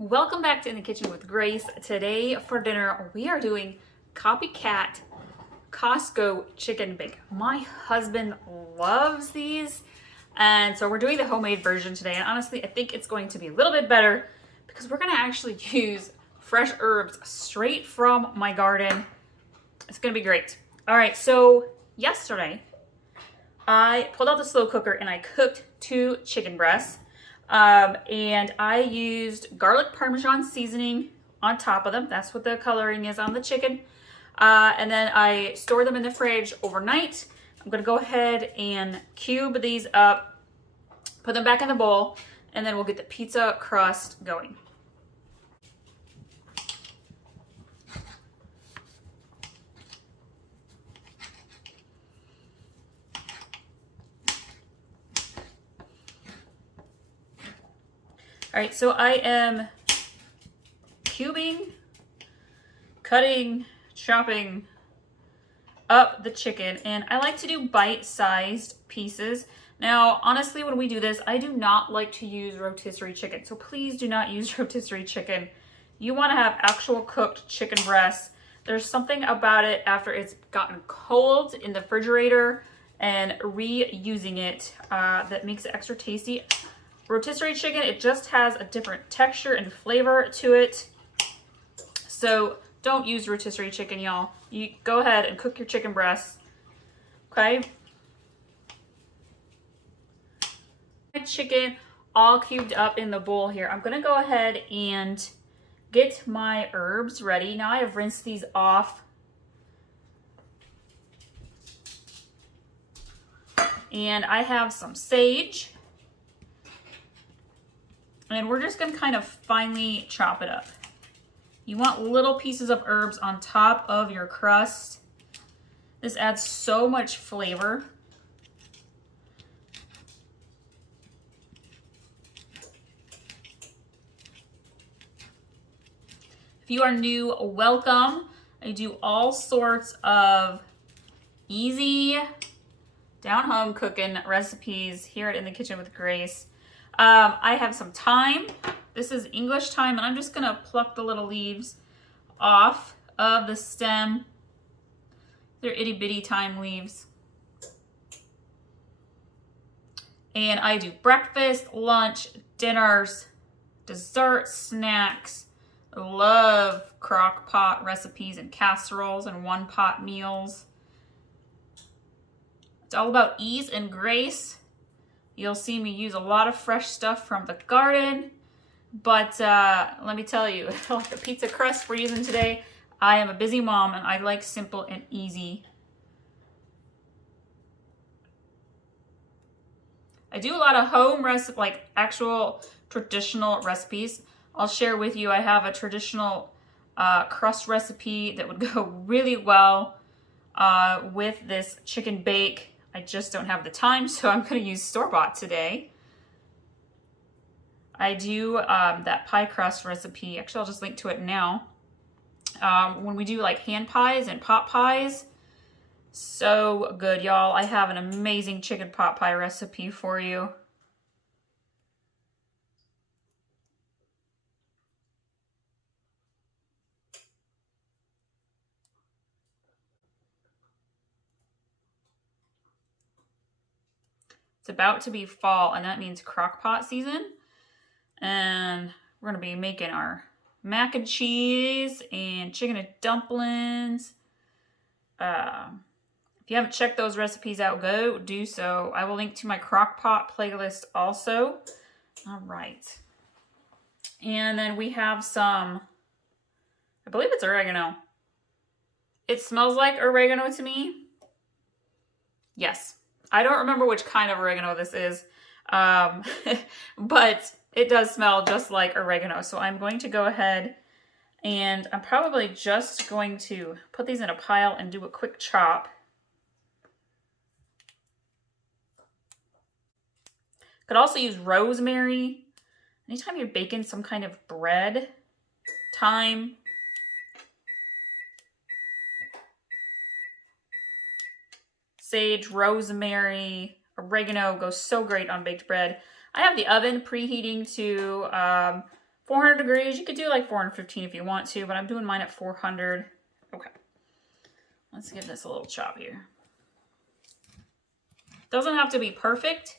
Welcome back to In the Kitchen with Grace. Today for dinner, we are doing Copycat Costco chicken bake. My husband loves these, and so we're doing the homemade version today. And honestly, I think it's going to be a little bit better because we're gonna actually use fresh herbs straight from my garden. It's gonna be great. All right, so yesterday, I pulled out the slow cooker and I cooked 2 chicken breasts. And I used garlic parmesan seasoning on top of them. That's what the coloring is on the chicken. And then I stored them in the fridge overnight. I'm gonna go ahead and cube these up, put them back in the bowl, and then we'll get the pizza crust going. All right, so I am cubing, cutting, chopping up the chicken, and I like to do bite-sized pieces. Now, honestly, when we do this, I do not like to use rotisserie chicken, so please do not use rotisserie chicken. You want to have actual cooked chicken breasts. There's something about it after it's gotten cold in the refrigerator and reusing it that makes it extra tasty. Rotisserie chicken, it just has a different texture and flavor to it. So don't use rotisserie chicken, y'all. You go ahead and cook your chicken breasts, okay? My chicken all cubed up in the bowl here. I'm gonna go ahead and get my herbs ready. Now I have rinsed these off. And I have some sage. And we're just gonna kind of finely chop it up. You want little pieces of herbs on top of your crust. This adds so much flavor. If you are new, welcome. I do all sorts of easy, down-home cooking recipes here at In the Kitchen with Grace. I have some thyme. This is English thyme, and I'm just gonna pluck the little leaves off of the stem. They're itty bitty thyme leaves. And I do breakfast, lunch, dinners, dessert, snacks. I love crock pot recipes and casseroles and one-pot meals. It's all about ease and grace. You'll see me use a lot of fresh stuff from the garden, but let me tell you, like the pizza crust we're using today, I am a busy mom and I like simple and easy. I do a lot of home recipes, like actual traditional recipes. I'll share with you, I have a traditional crust recipe that would go really well with this chicken bake. I just don't have the time, so I'm going to use store-bought today. I do that pie crust recipe. Actually, I'll just link to it now. When we do like hand pies and pot pies, so good, y'all. I have an amazing chicken pot pie recipe for you. It's about to be fall, and that means crock pot season. And we're gonna be making our mac and cheese and chicken and dumplings. If you haven't checked those recipes out, go do so. I will link to my crock pot playlist also. All right. And then we have some, I believe it's oregano. It smells like oregano to me. Yes. I don't remember which kind of oregano this is, but it does smell just like oregano. So I'm going to go ahead and I'm probably just going to put these in a pile and do a quick chop. Could also use rosemary. Anytime you're baking some kind of bread, thyme. Sage, rosemary, oregano goes so great on baked bread. I have the oven preheating to 400 degrees. You could do like 415 if you want to, but I'm doing mine at 400. Okay. Let's give this a little chop here. Doesn't have to be perfect.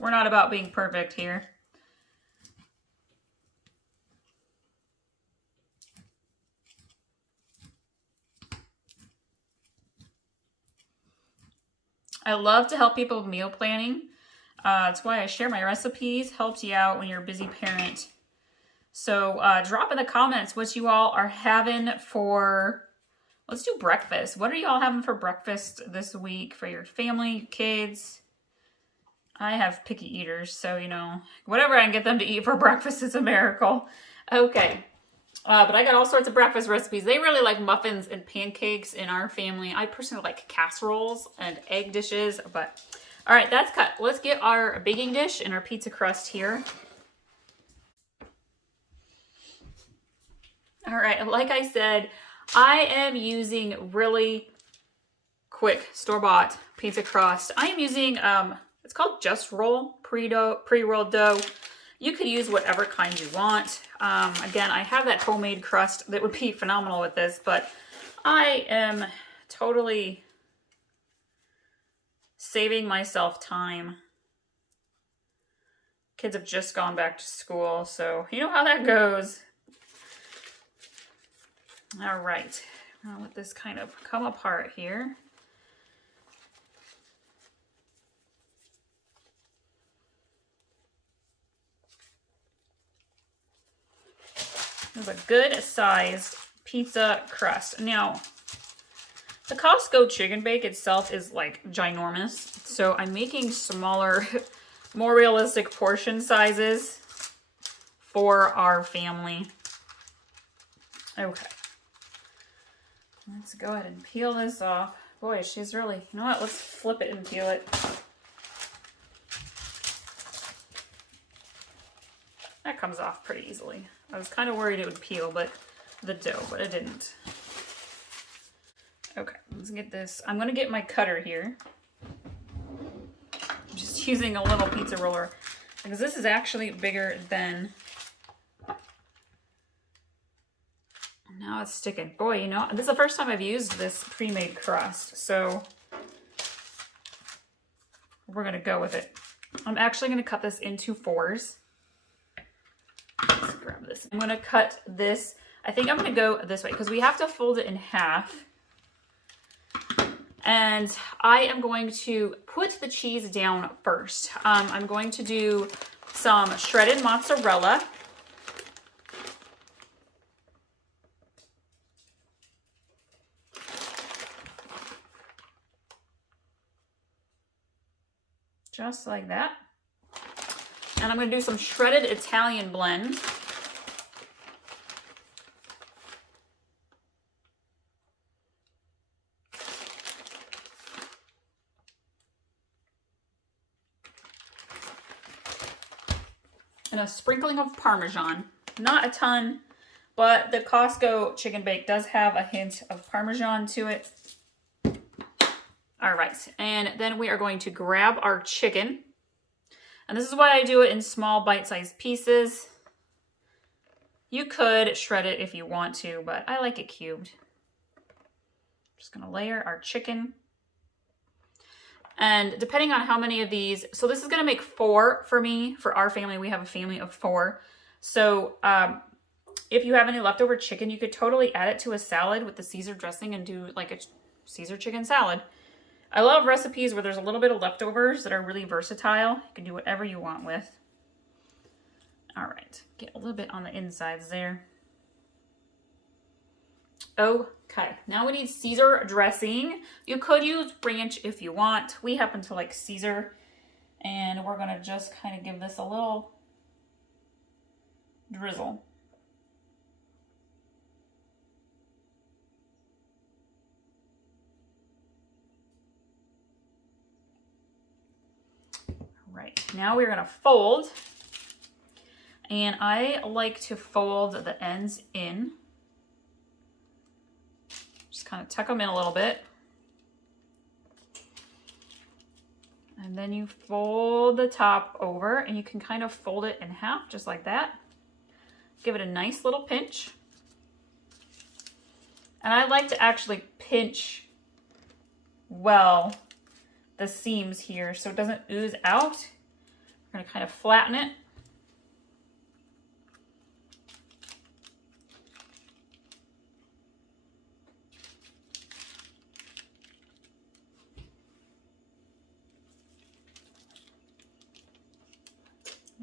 We're not about being perfect here. I love to help people with meal planning. That's why I share my recipes. Helps you out when you're a busy parent. So drop in the comments what you all are having for, let's do breakfast. What are y'all having for breakfast this week for your family, your kids? I have picky eaters, so, you know, whatever I can get them to eat for breakfast is a miracle. Okay. But I got all sorts of breakfast recipes. They really like muffins and pancakes in our family. I personally like casseroles and egg dishes, but all right, that's cut. Let's get our baking dish and our pizza crust here. All right, like I said, I am using really quick store-bought pizza crust. I am using, it's called Just Roll pre-rolled dough. You could use whatever kind you want. Again, I have that homemade crust that would be phenomenal with this, but I am totally saving myself time. Kids have just gone back to school, so you know how that goes. All right, I'll let this kind of come apart here. This is a good sized pizza crust. Now, the Costco chicken bake itself is like ginormous. So I'm making smaller, more realistic portion sizes for our family. Okay. Let's go ahead and peel this off. Boy, she's really, you know what? Let's flip it and peel it. That comes off pretty easily. I was kind of worried it would peel, but the dough, but it didn't. Okay, let's get this. I'm going to get my cutter here. I'm just using a little pizza roller because this is actually bigger than... Now it's sticking. Boy, you know, this is the first time I've used this pre-made crust, so we're going to go with it. I'm actually going to cut this into 4s. Let's grab this. I'm going to cut this. I think I'm going to go this way because we have to fold it in half. And I am going to put the cheese down first. I'm going to do some shredded mozzarella. Just like that. And I'm going to do some shredded Italian blend. And a sprinkling of Parmesan. Not a ton, but the Costco chicken bake does have a hint of Parmesan to it. All right, and then we are going to grab our chicken. And this is why I do it in small bite-sized pieces. You could shred it if you want to, but I like it cubed. Just gonna layer our chicken. And depending on how many of these, so this is gonna make 4 for me. For our family, we have a family of 4. So if you have any leftover chicken, you could totally add it to a salad with the Caesar dressing and do like a Caesar chicken salad. I love recipes where there's a little bit of leftovers that are really versatile. You can do whatever you want with. All right, get a little bit on the insides there. Okay, now we need Caesar dressing. You could use ranch if you want. We happen to like Caesar, and we're gonna just kind of give this a little drizzle. Right, now we're gonna fold, and I like to fold the ends in. Just kind of tuck them in a little bit. And then you fold the top over, and you can kind of fold it in half just like that. Give it a nice little pinch. And I like to actually pinch well the seams here so it doesn't ooze out. We're going to kind of flatten it.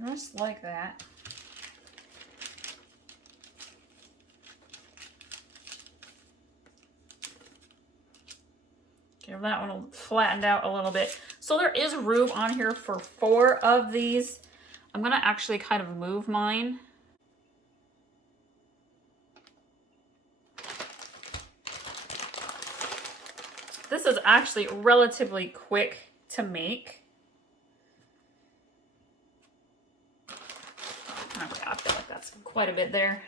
Just like that. Give that one flattened out a little bit. So there is room on here for 4 of these. I'm gonna actually kind of move mine. This is actually relatively quick to make. Okay, I feel like that's quite a bit there.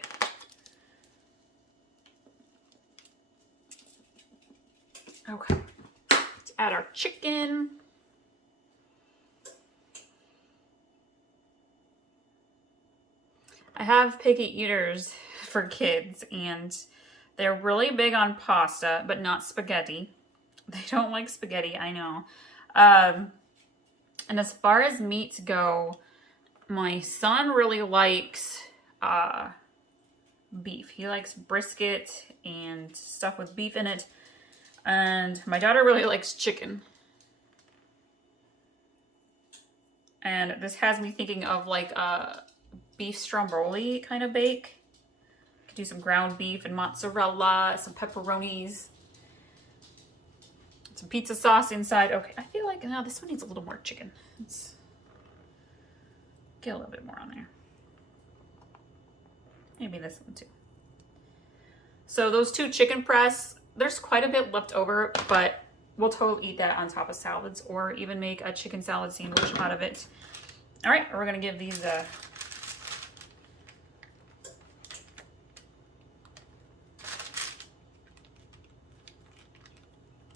Okay, let's add our chicken. I have picky eaters for kids, and they're really big on pasta, but not spaghetti. They don't like spaghetti, I know. And as far as meats go, my son really likes beef. He likes brisket and stuff with beef in it. And my daughter really likes chicken. And this has me thinking of like a beef stromboli kind of bake. Could do some ground beef and mozzarella, some pepperonis, some pizza sauce inside. Okay, I feel like now this one needs a little more chicken. Let's get a little bit more on there. Maybe this one too. So those 2 chicken breasts, there's quite a bit left over, but we'll totally eat that on top of salads or even make a chicken salad sandwich out of it. All right, we're gonna give these a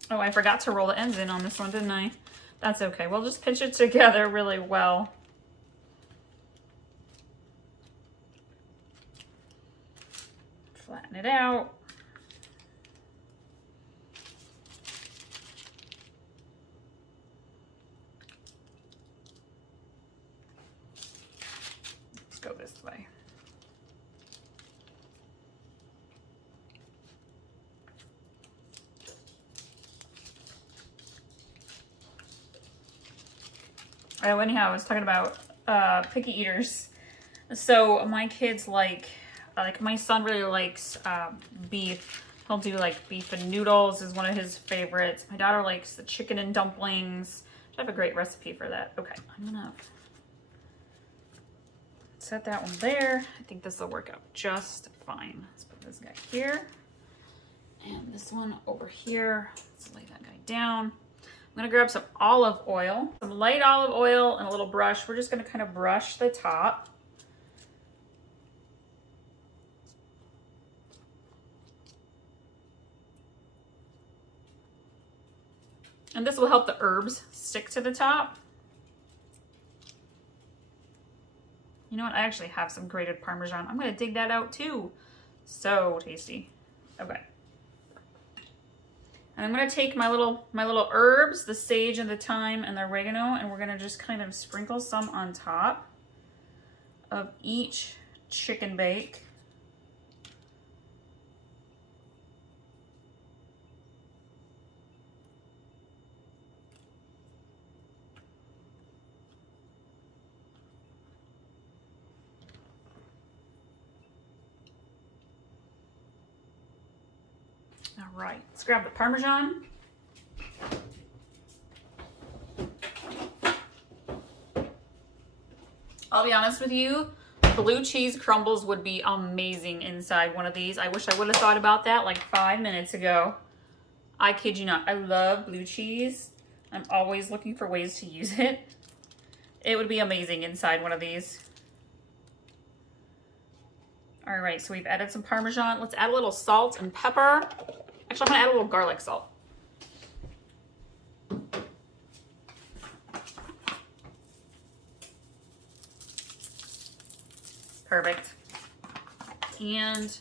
oh, I forgot to roll the ends in on this one, didn't I? That's okay. We'll just pinch it together really well. Flatten it out. Let's go this way. Oh, anyhow, I was talking about picky eaters. So my kids like my son really likes beef. He'll do like beef and noodles is one of his favorites. My daughter likes the chicken and dumplings. I have a great recipe for that. Okay, I'm gonna set that one there. I think this will work out just fine. Let's put this guy here. And this one over here. Let's lay that guy down. I'm gonna grab some olive oil, some light olive oil and a little brush. We're just gonna kind of brush the top. And this will help the herbs stick to the top. You know what? I actually have some grated parmesan. I'm gonna dig that out too. So tasty. Okay. And I'm gonna take my little herbs, the sage and the thyme and the oregano, and we're gonna just kind of sprinkle some on top of each chicken bake. All right, let's grab the Parmesan. I'll be honest with you, blue cheese crumbles would be amazing inside one of these. I wish I would have thought about that like 5 minutes ago. I kid you not, I love blue cheese. I'm always looking for ways to use it. It would be amazing inside one of these. All right, so we've added some Parmesan. Let's add a little salt and pepper. Actually, I'm gonna add a little garlic salt. Perfect. And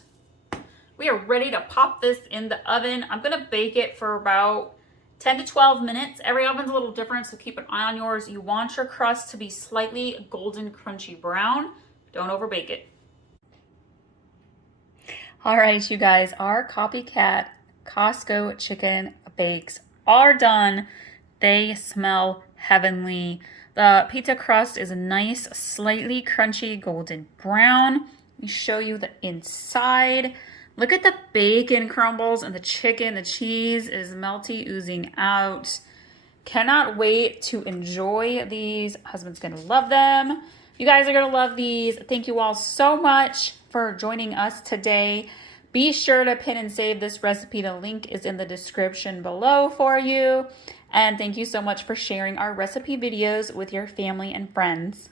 we are ready to pop this in the oven. I'm gonna bake it for about 10 to 12 minutes. Every oven's a little different, so keep an eye on yours. You want your crust to be slightly golden, crunchy brown. Don't overbake it. All right, you guys, our Copycat Costco chicken bakes are done. They smell heavenly. The pizza crust is a nice, slightly crunchy golden brown. Let me show you the inside. Look at the bacon crumbles and the chicken. The cheese is melty, oozing out. Cannot wait to enjoy these. Husband's gonna love them. You guys are gonna love these. Thank you all so much for joining us today. Be sure to pin and save this recipe. The link is in the description below for you. And thank you so much for sharing our recipe videos with your family and friends.